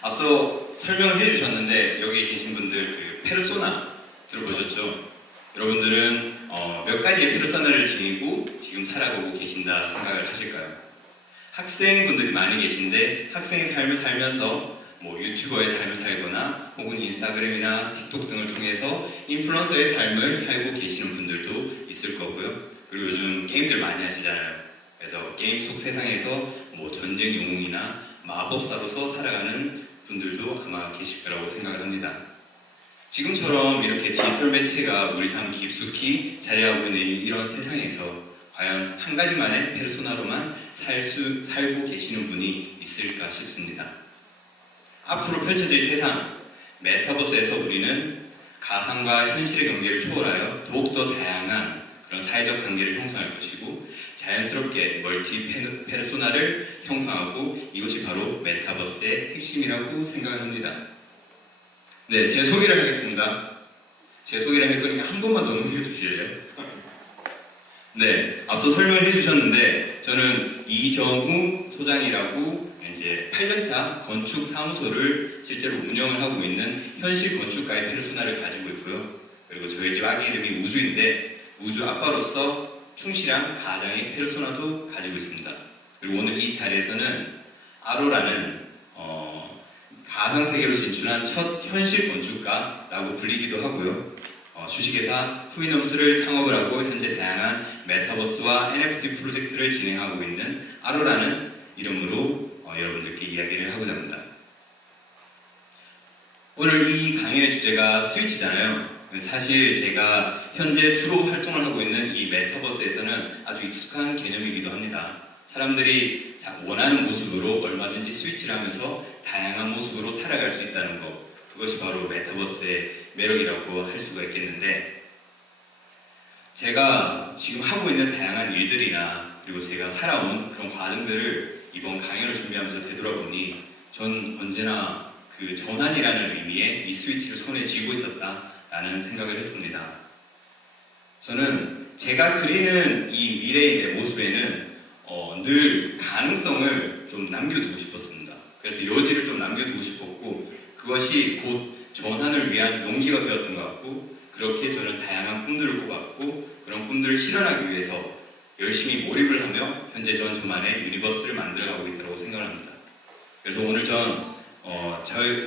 앞서 설명을 해주셨는데 여기 계신 분들 그 페르소나 들어보셨죠? 여러분들은 몇 가지의 페르소나를 지니고 지금 살아가고 계신다 생각을 하실까요? 학생분들이 많이 계신데 학생의 삶을 살면서 뭐 유튜버의 삶을 살거나 혹은 인스타그램이나 틱톡 등을 통해서 인플루언서의 삶을 살고 계시는 분들도 있을 거고요. 그리고 요즘 게임들 많이 하시잖아요. 그래서 게임 속 세상에서 뭐 전쟁 영웅이나 마법사로서 살아가는 분들도 아마 계실 거라고 생각을 합니다. 지금처럼 이렇게 디지털 매체가 우리 삶 깊숙이 자리하고 있는 이런 세상에서 과연 한 가지만의 페르소나로만 살고 계시는 분이 있을까 싶습니다. 앞으로 펼쳐질 세상, 메타버스에서 우리는 가상과 현실의 경계를 초월하여 더욱더 다양한 그런 사회적 관계를 형성할 것이고 자연스럽게 멀티 페르소나를 형성하고 이것이 바로 메타버스의 핵심이라고 생각을 합니다. 네, 제 소개를 하겠습니다. 제 소개를 할 거니까 한 번만 더 넘겨주실래요? 네, 앞서 설명을 해주셨는데 저는 이정우 소장이라고 이제 8년차 건축 사무소를 실제로 운영을 하고 있는 현실 건축가의 페르소나를 가지고 있고요. 그리고 저희 집 아기 이름이 우주인데 우주 아빠로서 충실한 가장의 페르소나도 가지고 있습니다. 그리고 오늘 이 자리에서는 아로라는 가상세계로 진출한 첫 현실 건축가라고 불리기도 하고요. 주식회사 후이넘스를 창업을 하고 현재 다양한 메타버스와 NFT 프로젝트를 진행하고 있는 아로라는 이름으로 여러분들께 이야기를 하고자 합니다. 오늘 이 강연의 주제가 스위치잖아요. 사실 제가 현재 주로 활동을 하고 있는 이 메타버스에서는 아주 익숙한 개념이기도 합니다. 사람들이 원하는 모습으로 얼마든지 스위치를 하면서 다양한 모습으로 살아갈 수 있다는 것, 그것이 바로 메타버스의 매력이라고 할 수가 있겠는데, 제가 지금 하고 있는 다양한 일들이나 그리고 제가 살아온 그런 과정들을 이번 강연을 준비하면서 되돌아보니 전 언제나 그 전환이라는 의미의 이 스위치를 손에 쥐고 있었다라는 생각을 했습니다. 저는 제가 그리는 이 미래의 내 모습에는 늘 가능성을 좀 남겨두고 싶었습니다. 그래서 여지를 좀 남겨두고 싶었고 그것이 곧 전환을 위한 용기가 되었던 것 같고 그렇게 저는 다양한 꿈들을 ቁ봤고 그런 꿈들을 실현하기 위해서 열심히 몰입을 하며 현재 전 저만의 유니버스를 만들어가고 있다고 생각합니다. 그래서 오늘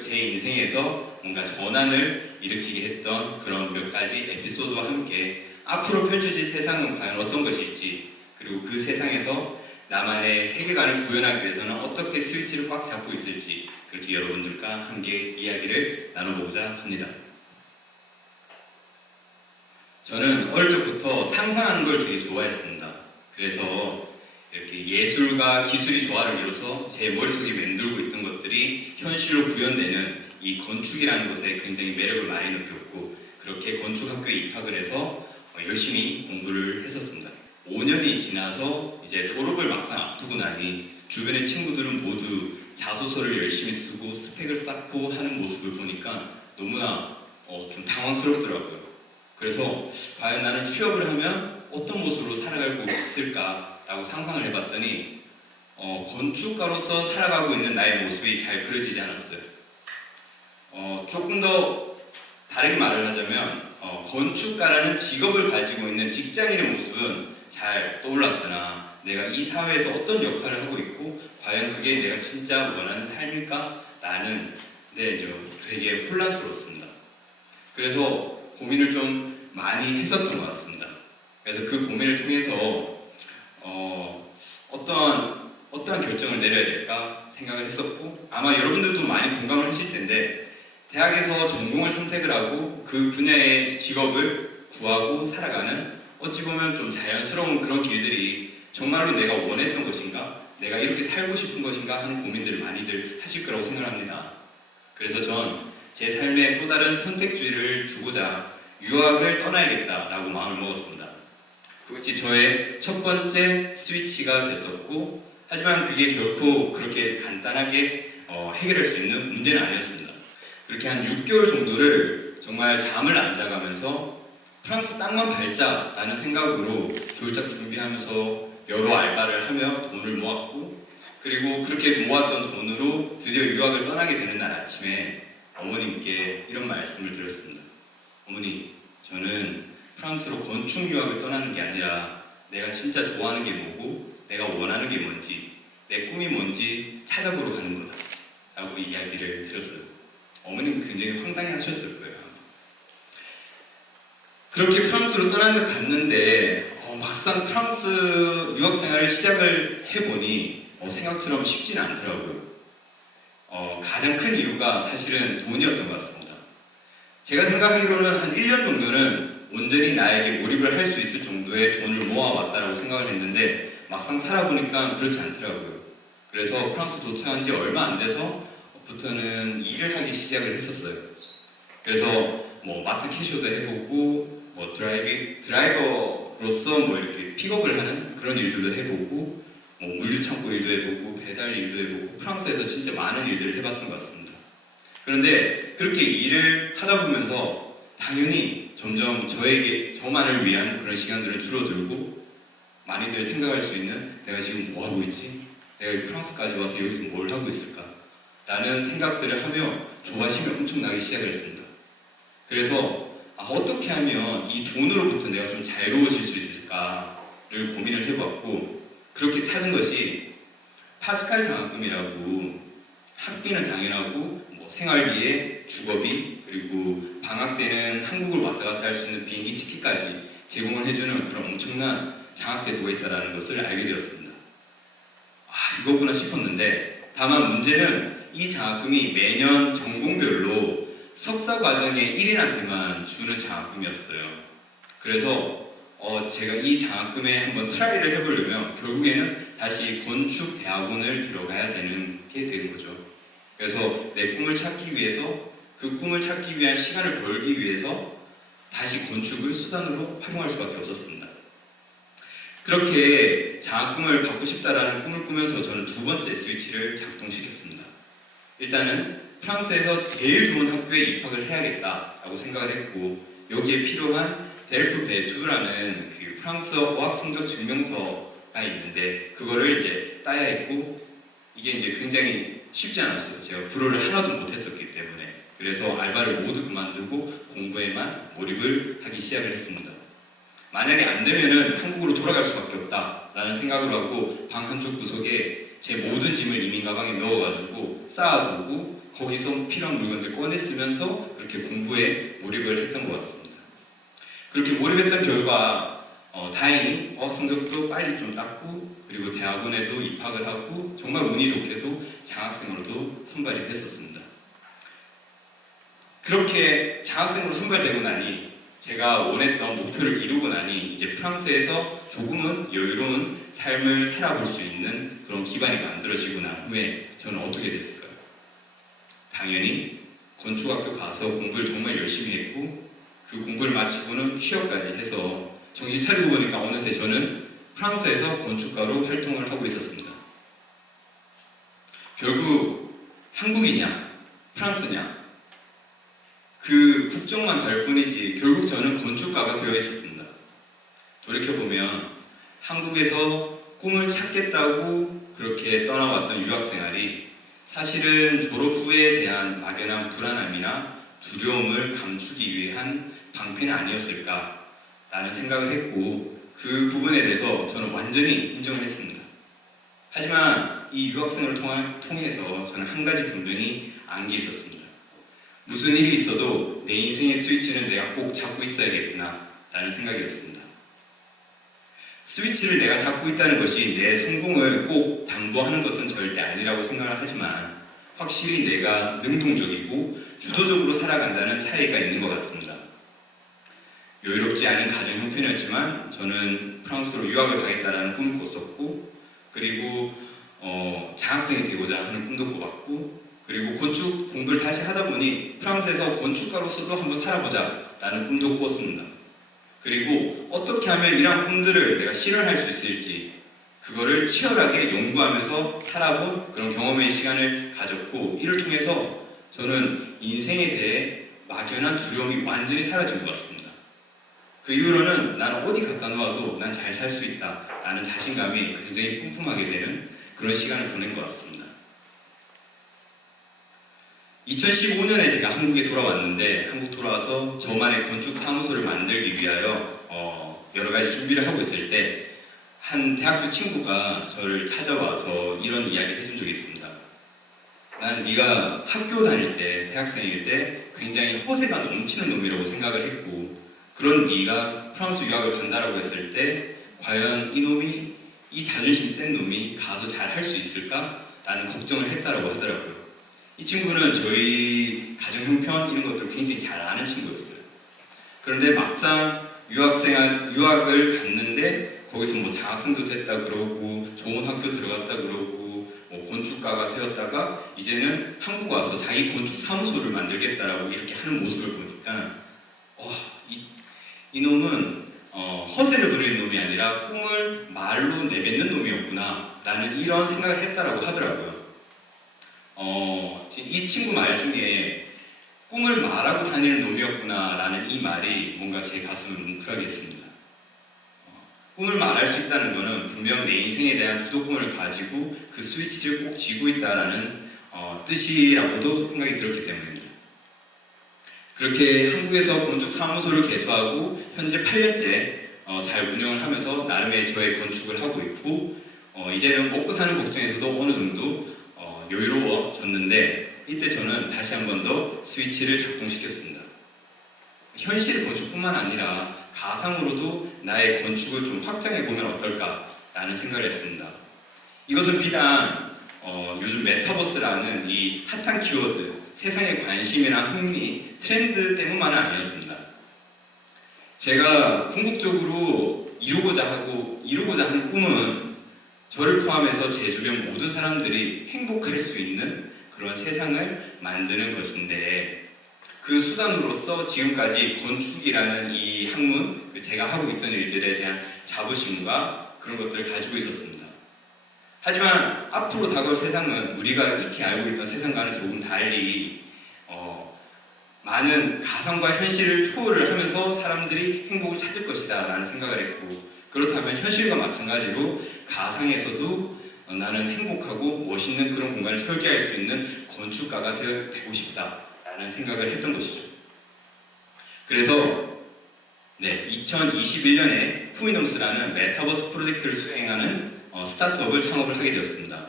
제 인생에서 뭔가 전환을 일으키게 했던 그런 몇 가지 에피소드와 함께 앞으로 펼쳐질 세상은 과연 어떤 것일지 그리고 그 세상에서 나만의 세계관을 구현하기 위해서는 어떻게 스위치를 꽉 잡고 있을지 그렇게 여러분들과 함께 이야기를 나눠보고자 합니다. 저는 어릴 적부터 상상하는 걸 되게 좋아했습니다. 그래서 이렇게 예술과 기술이 조화를 이뤄서 제 머릿속에 맴돌고 있던 것들이 현실로 구현되는 이 건축이라는 것에 굉장히 매력을 많이 느꼈고 그렇게 건축학교에 입학을 해서 열심히 공부를 했었습니다. 5년이 지나서 이제 졸업을 막상 앞두고 나니 주변의 친구들은 모두 자소서를 열심히 쓰고 스펙을 쌓고 하는 모습을 보니까 너무나 좀 당황스럽더라고요. 그래서 과연 나는 취업을 하면 어떤 모습으로 살아가고 있을까라고 상상을 해봤더니 건축가로서 살아가고 있는 나의 모습이 잘 그려지지 않았어요. 조금 더 다르게 말을 하자면 건축가라는 직업을 가지고 있는 직장인의 모습은 잘 떠올랐으나 내가 이 사회에서 어떤 역할을 하고 있고 과연 그게 내가 진짜 원하는 삶일까? 라는 좀 되게 혼란스러웠습니다. 그래서 고민을 좀 많이 했었던 것 같습니다. 그래서 그 고민을 통해서 어떠한 결정을 내려야 될까 생각을 했었고 아마 여러분들도 많이 공감을 하실 텐데 대학에서 전공을 선택을 하고 그 분야의 직업을 구하고 살아가는 어찌 보면 좀 자연스러운 그런 길들이 정말로 내가 원했던 것인가? 내가 이렇게 살고 싶은 것인가? 하는 고민들을 많이들 하실 거라고 생각합니다. 그래서 전 제 삶에 또 다른 선택지를 주고자 유학을 떠나야겠다라고 마음을 먹었습니다. 그것이 저의 첫 번째 스위치가 됐었고 하지만 그게 결코 그렇게 간단하게 해결할 수 있는 문제는 아니었습니다. 그렇게 한 6개월 정도를 정말 잠을 안 자가면서 프랑스 땅만 밟자라는 생각으로 졸작 준비하면서 여러 알바를 하며 돈을 모았고 그리고 그렇게 모았던 돈으로 드디어 유학을 떠나게 되는 날 아침에 어머님께 이런 말씀을 드렸습니다. 어머니, 저는 프랑스로 건축 유학을 떠나는 게 아니라 내가 진짜 좋아하는 게 뭐고 내가 원하는 게 뭔지 내 꿈이 뭔지 찾아보러 가는 거다 라고 이야기를 들었어요. 어머님은 굉장히 황당해 하셨을 거예요. 그렇게 프랑스로 갔는데 막상 프랑스 유학생활을 시작을 해보니 생각처럼 쉽지는 않더라고요. 가장 큰 이유가 사실은 돈이었던 것 같습니다. 제가 생각하기로는 한 1년 정도는 온전히 나에게 몰입을 할 수 있을 정도의 돈을 모아왔다라고 생각을 했는데 막상 살아보니까 그렇지 않더라고요. 그래서 프랑스 도착한 지 얼마 안 돼서부터는 일을 하기 시작을 했었어요. 그래서 마트 캐셔도 해보고 드라이버로서 이렇게 픽업을 하는 그런 일들도 해보고 물류창고 일도 해보고 배달 일도 해보고 프랑스에서 진짜 많은 일들을 해봤던 것 같습니다. 그런데 그렇게 일을 하다 보면서 당연히 점점 저만을 위한 그런 시간들은 줄어들고 많이들 생각할 수 있는 내가 지금 뭐 하고 있지? 내가 프랑스까지 와서 여기서 뭘 하고 있을까? 라는 생각들을 하며 조바심이 엄청나기 시작을 했습니다. 그래서 어떻게 하면 이 돈으로부터 내가 좀 자유로워질 수 있을까를 고민을 해봤고 그렇게 찾은 것이 파스칼 장학금이라고 학비는 당연하고 생활비에 주거비 그리고 방학 때는 한국을 왔다 갔다 할 수 있는 비행기 티켓까지 제공을 해주는 그런 엄청난 장학제도가 있다는 것을 알게 되었습니다. 이거구나 싶었는데 다만 문제는 이 장학금이 매년 전공별로 석사 과정의 1인한테만 주는 장학금이었어요. 그래서 제가 이 장학금에 한번 트라이를 해보려면 결국에는 다시 건축 대학원을 들어가야 되는 게 되는 거죠. 그래서 내 꿈을 찾기 위해서 그 꿈을 찾기 위한 시간을 벌기 위해서 다시 건축을 수단으로 활용할 수밖에 없었습니다. 그렇게 장학금을 받고 싶다라는 꿈을 꾸면서 저는 두 번째 스위치를 작동시켰습니다. 일단은 프랑스에서 제일 좋은 학교에 입학을 해야겠다라고 생각을 했고 여기에 필요한 델프 베투라는 그 프랑스어 어학 성적 증명서가 있는데 그거를 이제 따야 했고 이게 이제 굉장히 쉽지 않았어요. 제가 불어를 하나도 못했었기 때문에 그래서 알바를 모두 그만두고 공부에만 몰입을 하기 시작을 했습니다. 만약에 안 되면은 한국으로 돌아갈 수밖에 없다라는 생각을 하고 방 한쪽 구석에 제 모든 짐을 이민 가방에 넣어가지고 쌓아두고 거기서 필요한 물건들 꺼내 쓰면서 그렇게 공부에 몰입을 했던 것 같습니다. 그렇게 몰입했던 결과 다행히 어학 성적도 빨리 좀 땄고 그리고 대학원에도 입학을 하고 정말 운이 좋게도 장학생으로도 선발이 됐었습니다. 그렇게 장학생으로 선발되고 나니 제가 원했던 목표를 이루고 나니 이제 프랑스에서 조금은 여유로운 삶을 살아볼 수 있는 그런 기반이 만들어지고 난 후에 저는 어떻게 됐을까요? 당연히 건축학교 가서 공부를 정말 열심히 했고 그 공부를 마치고는 취업까지 해서 정신 차리고 보니까 어느새 저는 프랑스에서 건축가로 활동을 하고 있었습니다. 결국 한국이냐 프랑스냐 그 국적만 다를 뿐이지 결국 저는 건축가가 되어 있었습니다. 돌이켜보면 한국에서 꿈을 찾겠다고 그렇게 떠나왔던 유학생활이 사실은 졸업 후에 대한 막연한 불안함이나 두려움을 감추기 위한 방패는 아니었을까라는 생각을 했고 그 부분에 대해서 저는 완전히 인정을 했습니다. 하지만 이 유학생을 통해서 저는 한 가지 분명히 안 게 있었습니다. 무슨 일이 있어도 내 인생의 스위치는 내가 꼭 잡고 있어야겠구나 라는 생각이었습니다. 스위치를 내가 잡고 있다는 것이 내 성공을 꼭 담보하는 것은 절대 아니라고 생각을 하지만 확실히 내가 능동적이고 주도적으로 살아간다는 차이가 있는 것 같습니다. 여유롭지 않은 가정 형편이었지만 저는 프랑스로 유학을 가겠다라는 꿈을 꿨었고 그리고 장학생이 되고자 하는 꿈도 꿔봤고 그리고 건축 공부를 다시 하다 보니 프랑스에서 건축가로서도 한번 살아보자 라는 꿈도 꿨습니다. 그리고 어떻게 하면 이러한 꿈들을 내가 실현할 수 있을지 그거를 치열하게 연구하면서 살아본 그런 경험의 시간을 가졌고 이를 통해서 저는 인생에 대해 막연한 두려움이 완전히 사라진 것 같습니다. 그 이후로는 나는 어디 갖다 놓아도 난 잘 살 수 있다 라는 자신감이 굉장히 뿜뿜하게 되는 그런 시간을 보낸 것 같습니다. 2015년에 제가 한국에 돌아왔는데 한국 돌아와서 저만의 건축 사무소를 만들기 위하여 여러 가지 준비를 하고 있을 때 한 대학교 친구가 저를 찾아와서 이런 이야기를 해준 적이 있습니다. 나는 네가 학교 다닐 때, 대학생일 때 굉장히 허세가 넘치는 놈이라고 생각을 했고 그런 네가 프랑스 유학을 간다라고 했을 때 과연 이놈이 이 자존심 센 놈이 가서 잘 할 수 있을까? 라는 걱정을 했다라고 하더라고요. 이 친구는 저희 가정 형편 이런 것들을 굉장히 잘 아는 친구였어요. 그런데 막상 유학을 갔는데 거기서 뭐 장학생도 됐다 그러고 좋은 학교 들어갔다 그러고 뭐 건축가가 되었다가 이제는 한국 와서 자기 건축 사무소를 만들겠다라고 이렇게 하는 모습을 보니까 이놈은 허세를 부리는 놈이 아니라 꿈을 말로 내뱉는 놈이었구나 라는 이런 생각을 했다라고 하더라고요. 이 친구 말 중에 꿈을 말하고 다니는 놈이었구나 라는 이 말이 뭔가 제 가슴을 뭉클하게 했습니다. 꿈을 말할 수 있다는 것은 분명 내 인생에 대한 주도권을 가지고 그 스위치를 꼭 쥐고 있다라는 뜻이라고도 생각이 들었기 때문입니다. 그렇게 한국에서 건축 사무소를 개소하고 현재 8년째 잘 운영을 하면서 나름의 저의 건축을 하고 있고 이제는 먹고 사는 걱정에서도 어느 정도 여유로워졌는데 이때 저는 다시 한 번 더 스위치를 작동시켰습니다. 현실 건축뿐만 아니라 가상으로도 나의 건축을 좀 확장해보면 어떨까라는 생각을 했습니다. 이것은 비단 요즘 메타버스라는 이 핫한 키워드, 세상의 관심이나 흥미, 트렌드 때문만은 아니었습니다. 제가 궁극적으로 이루고자 하는 꿈은 저를 포함해서 제 주변 모든 사람들이 행복할 수 있는 그런 세상을 만드는 것인데 그 수단으로서 지금까지 건축이라는 이 학문, 제가 하고 있던 일들에 대한 자부심과 그런 것들을 가지고 있었습니다. 하지만 앞으로 다가올 세상은 우리가 익히 알고 있던 세상과는 조금 달리 많은 가상과 현실을 초월을 하면서 사람들이 행복을 찾을 것이다 라는 생각을 했고 그렇다면 현실과 마찬가지로 가상에서도 나는 행복하고 멋있는 그런 공간을 설계할 수 있는 건축가가 되고 싶다 라는 생각을 했던 것이죠. 그래서 2021년에 후이넘스라는 메타버스 프로젝트를 수행하는 스타트업을 창업을 하게 되었습니다.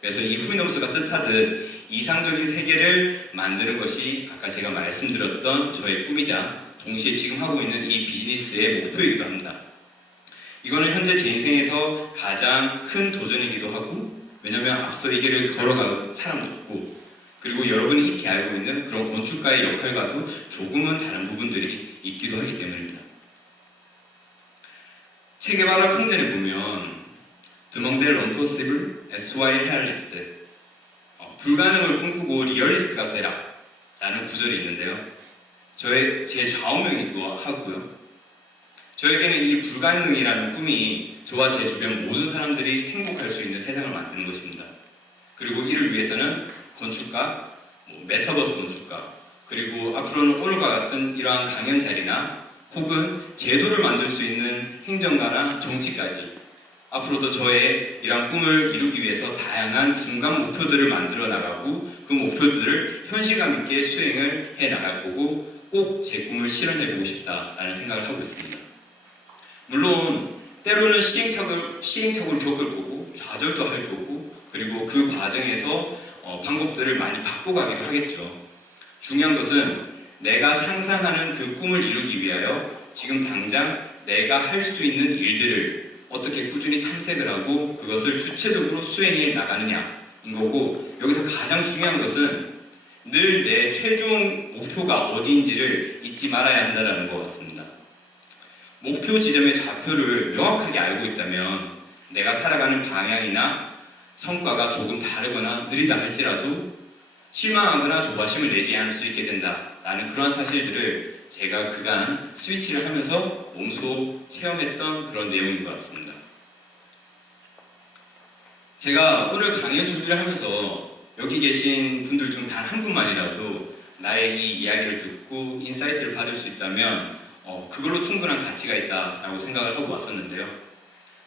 그래서 이 후이넘스가 뜻하듯 이상적인 세계를 만드는 것이 아까 제가 말씀드렸던 저의 꿈이자 동시에 지금 하고 있는 이 비즈니스의 목표이기도 합니다. 이거는 현재 제 인생에서 가장 큰 도전이기도 하고 왜냐하면 앞서 이 길을 걸어간 사람도 없고 그리고 여러분이 익히 알고 있는 그런 건축가의 역할과도 조금은 다른 부분들이 있기도 하기 때문입니다. 체게바라 평전에 보면 드멍델 럼포시블 에스와이 헤알리스트 불가능을 꿈꾸고 리얼리스트가 되라 라는 구절이 있는데요. 제 좌우명이기도 하고요. 저에게는 이 불가능이라는 꿈이 저와 제 주변 모든 사람들이 행복할 수 있는 세상을 만드는 것입니다. 그리고 이를 위해서는 건축가, 메타버스 건축가, 그리고 앞으로는 오늘과 같은 이러한 강연 자리나 혹은 제도를 만들 수 있는 행정가나 정치까지 앞으로도 저의 이러한 꿈을 이루기 위해서 다양한 중간 목표들을 만들어 나가고 그 목표들을 현실감 있게 수행을 해 나갈 거고 꼭 제 꿈을 실현해 보고 싶다라는 생각을 하고 있습니다. 물론 때로는 시행착오를 겪을 거고 좌절도 할 거고 그리고 그 과정에서 방법들을 많이 바꿔가기도 하겠죠. 중요한 것은 내가 상상하는 그 꿈을 이루기 위하여 지금 당장 내가 할 수 있는 일들을 어떻게 꾸준히 탐색을 하고 그것을 주체적으로 수행해 나가느냐인 거고 여기서 가장 중요한 것은 늘 내 최종 목표가 어디인지를 잊지 말아야 한다는 것 같습니다. 목표 지점의 좌표를 명확하게 알고 있다면 내가 살아가는 방향이나 성과가 조금 다르거나 느리다 할지라도 실망하거나 조바심을 내지 않을 수 있게 된다라는 그런 사실들을 제가 그간 스위치를 하면서 몸소 체험했던 그런 내용인 것 같습니다. 제가 오늘 강연 준비를 하면서 여기 계신 분들 중 단 한 분만이라도 나의 이 이야기를 듣고 인사이트를 받을 수 있다면 그걸로 충분한 가치가 있다라고 생각을 하고 왔었는데요.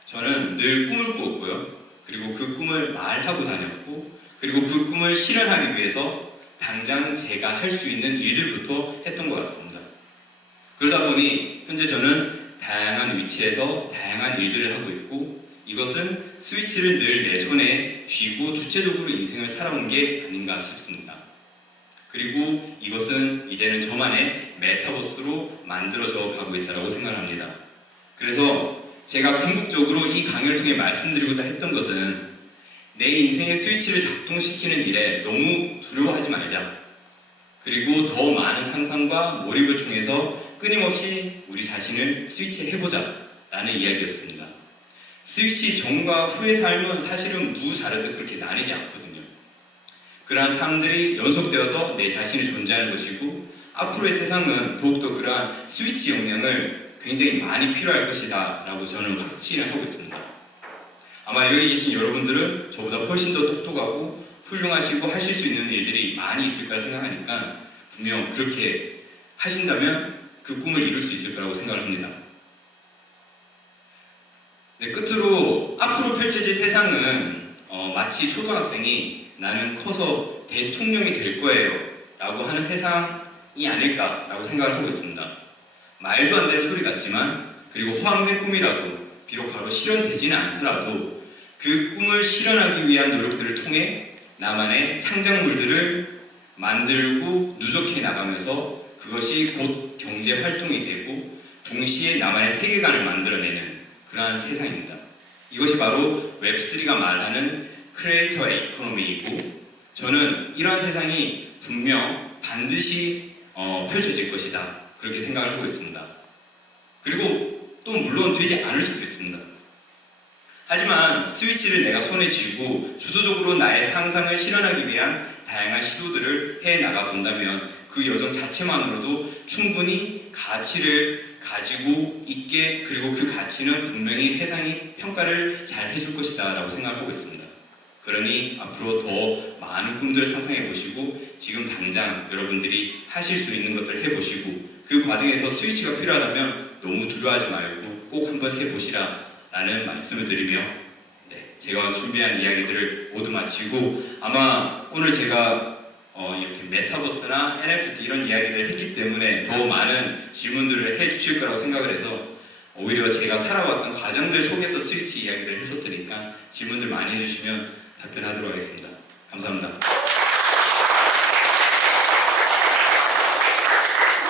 저는 늘 꿈을 꾸었고요. 그리고 그 그 꿈을 말하고 다녔고, 그리고 그 꿈을 실현하기 위해서 당장 제가 할 수 있는 일들부터 했던 것 같습니다. 그러다 보니 현재 저는 다양한 위치에서 다양한 일들을 하고 있고, 이것은 스위치를 늘 내 손에 쥐고 주체적으로 인생을 살아온 게 아닌가 싶습니다. 그리고 이것은 이제는 저만의 메타버스로 만들어져 가고 있다고 생각합니다. 그래서 제가 궁극적으로 이 강의를 통해 말씀드리고자 했던 것은 내 인생의 스위치를 작동시키는 일에 너무 두려워하지 말자. 그리고 더 많은 상상과 몰입을 통해서 끊임없이 우리 자신을 스위치해보자 라는 이야기였습니다. 스위치 전과 후의 삶은 사실은 무자르듯 그렇게 나뉘지 않거든요. 그러한 삶들이 연속되어서 내 자신이 존재하는 것이고, 앞으로의 세상은 더욱더 그러한 스위치 역량을 굉장히 많이 필요할 것이다 라고 저는 확신을 하고 있습니다. 아마 여기 계신 여러분들은 저보다 훨씬 더 똑똑하고 훌륭하시고 하실 수 있는 일들이 많이 있을 거라 생각하니까 분명 그렇게 하신다면 그 꿈을 이룰 수 있을 거라고 생각을 합니다. 네, 끝으로 앞으로 펼쳐질 세상은 마치 초등학생이 나는 커서 대통령이 될 거예요 라고 하는 세상이 아닐까 라고 생각을 하고 있습니다. 말도 안 되는 소리 같지만, 그리고 허황된 꿈이라도 비록 바로 실현되지는 않더라도 그 꿈을 실현하기 위한 노력들을 통해 나만의 창작물들을 만들고 누적해 나가면서 그것이 곧 경제 활동이 되고 동시에 나만의 세계관을 만들어내는 그러한 세상입니다. 이것이 바로 웹3가 말하는 크리에이터 이코노미이고, 저는 이러한 세상이 분명 반드시 펼쳐질 것이다 그렇게 생각을 하고 있습니다. 그리고 또 물론 되지 않을 수도 있습니다. 하지만 스위치를 내가 손에 쥐고 주도적으로 나의 상상을 실현하기 위한 다양한 시도들을 해나가 본다면 그 여정 자체만으로도 충분히 가치를 가지고 있게, 그리고 그 가치는 분명히 세상이 평가를 잘 해줄 것이다 라고 생각하고 있습니다. 그러니 앞으로 더 많은 꿈들 상상해 보시고 지금 당장 여러분들이 하실 수 있는 것들을 해보시고, 그 과정에서 스위치가 필요하다면 너무 두려워하지 말고 꼭 한번 해보시라 라는 말씀을 드리며, 제가 준비한 이야기들을 모두 마치고, 아마 오늘 제가 이렇게 메타버스나 NFT 이런 이야기들을 했기 때문에 더 많은 질문들을 해주실 거라고 생각을 해서 오히려 제가 살아왔던 과정들 속에서 스위치 이야기를 했었으니까 질문들 많이 해주시면 답변하도록 하겠습니다. 감사합니다.